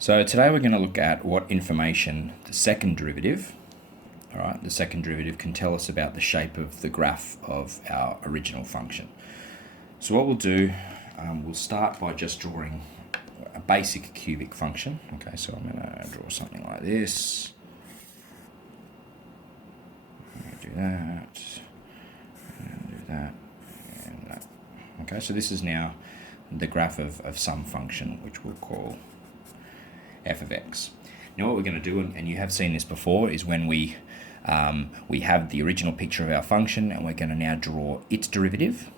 So today we're going to look at what information the second derivative, the second derivative can tell us about the shape of the graph of our original function. So what we'll do, we'll start by just drawing a basic cubic function. Okay, so I'm going to draw something like this. I'm going to do that, and do that, and that. Okay, so this is now the graph of some function, which we'll call f of x. Now what we're going to do, and you have seen this before, is when we have the original picture of our function and we're going to now draw its derivative,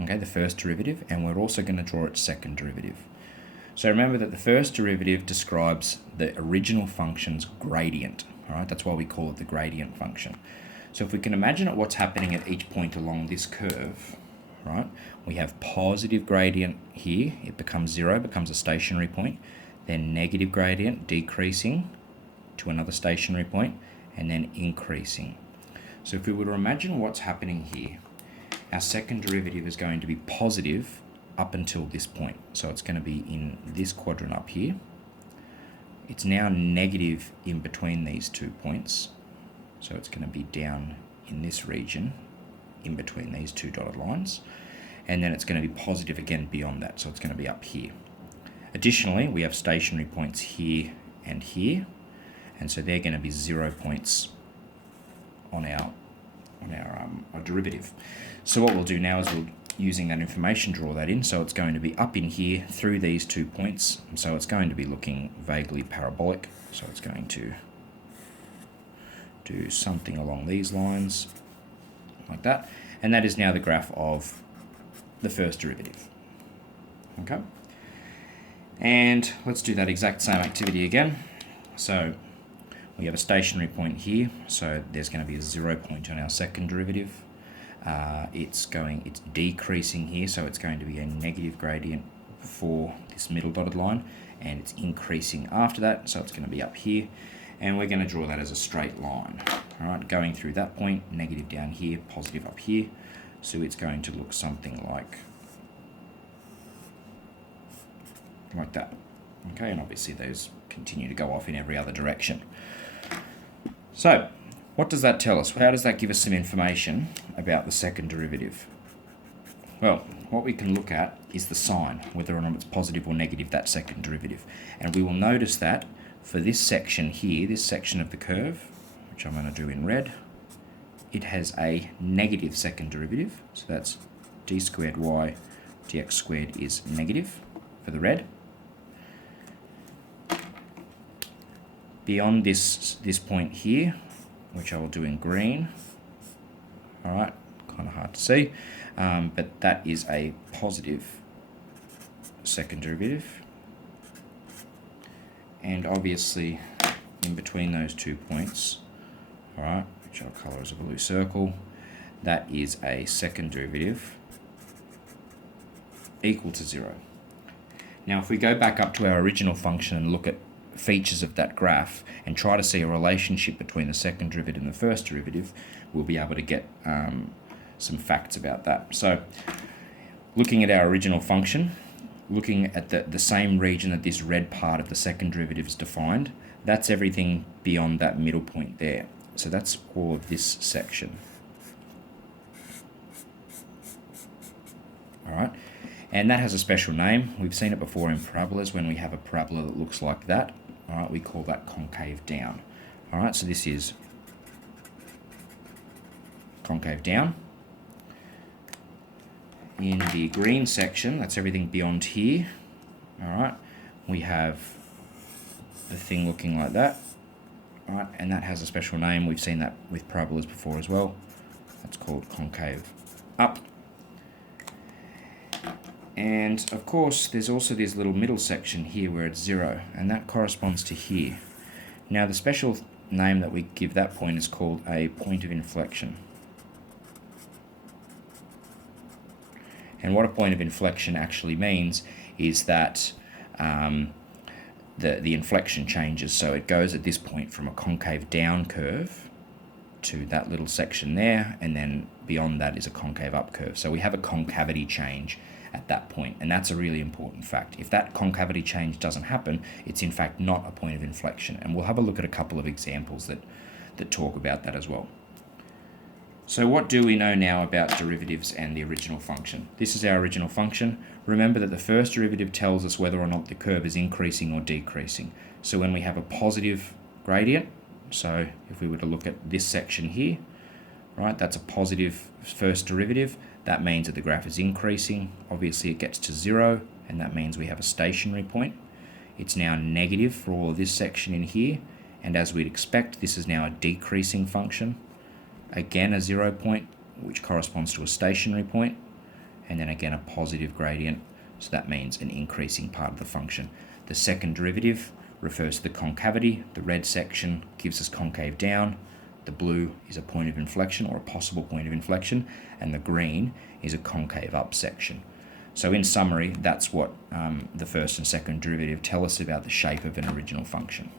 okay, the first derivative, and we're also going to draw its second derivative. So remember that the first derivative describes the original function's gradient, all right? That's why we call it the gradient function. So if we can imagine what's happening at each point along this curve, right? We have positive gradient here, it becomes 0, becomes a stationary point, then negative gradient decreasing to another stationary point, and then increasing. So if we were to imagine what's happening here, our second derivative is going to be positive up until this point. So it's going to be in this quadrant up here. It's now negative in between these 2 points. So it's going to be down in this region in between these 2 dotted lines. And then it's going to be positive again beyond that. So it's going to be up here. Additionally, we have stationary points here and here, and so they're going to be 0 points on our derivative. So what we'll do now is we'll, using that information, draw that in. So it's going to be up in here through these 2 points, so it's going to be looking vaguely parabolic. So it's going to do something along these lines, like that, and that is now the graph of the first derivative. Okay. And let's do that exact same activity again. So we have a stationary point here, so there's going to be a 0 point on our second derivative. It's decreasing here, so it's going to be a negative gradient before this middle dotted line, and it's increasing after that, so it's going to be up here, and we're going to draw that as a straight line. All right, going through that point, negative down here, positive up here, so it's going to look something like that. Okay, and obviously those continue to go off in every other direction. So what does that tell us? How does that give us some information about the second derivative? Well, what we can look at is the sign, whether or not it's positive or negative, that second derivative. And we will notice that for this section here, this section of the curve, which I'm going to do in red, it has a negative second derivative. So that's d squared y dx squared is negative for the red. Beyond this point here, which I will do in green, all right, kind of hard to see, but that is a positive second derivative. And obviously, in between those 2 points, all right, which I'll colour as a blue circle, that is a second derivative equal to 0. Now, if we go back up to our original function and look at features of that graph and try to see a relationship between the second derivative and the first derivative, we'll be able to get some facts about that. So looking at our original function, looking at the same region that this red part of the second derivative is defined, that's everything beyond that middle point there. So that's all of this section. All right, and that has a special name. We've seen it before in parabolas. When we have a parabola that looks like that, all right, we call that concave down. All right, so this is concave down. In the green section, that's everything beyond here. All right, we have the thing looking like that. All right, and that has a special name. We've seen that with parabolas before as well. That's called concave up. And of course, there's also this little middle section here where it's 0, and that corresponds to here. Now, the special name that we give that point is called a point of inflection. And what a point of inflection actually means is that the inflection changes. So it goes at this point from a concave down curve to that little section there, and then beyond that is a concave up curve. So we have a concavity change at that point. And that's a really important fact. If that concavity change doesn't happen, it's in fact not a point of inflection. And we'll have a look at a couple of examples that talk about that as well. So what do we know now about derivatives and the original function? This is our original function. Remember that the first derivative tells us whether or not the curve is increasing or decreasing. So when we have a positive gradient, so if we were to look at this section here, right, that's a positive first derivative. That means that the graph is increasing. Obviously it gets to 0, and that means we have a stationary point. It's now negative for all of this section in here, and as we'd expect, this is now a decreasing function. Again, a 0 point, which corresponds to a stationary point, and then again a positive gradient, so that means an increasing part of the function. The second derivative refers to the concavity. The red section gives us concave down, the blue is a point of inflection or a possible point of inflection, and the green is a concave up section. So in summary, that's what the first and second derivative tell us about the shape of an original function.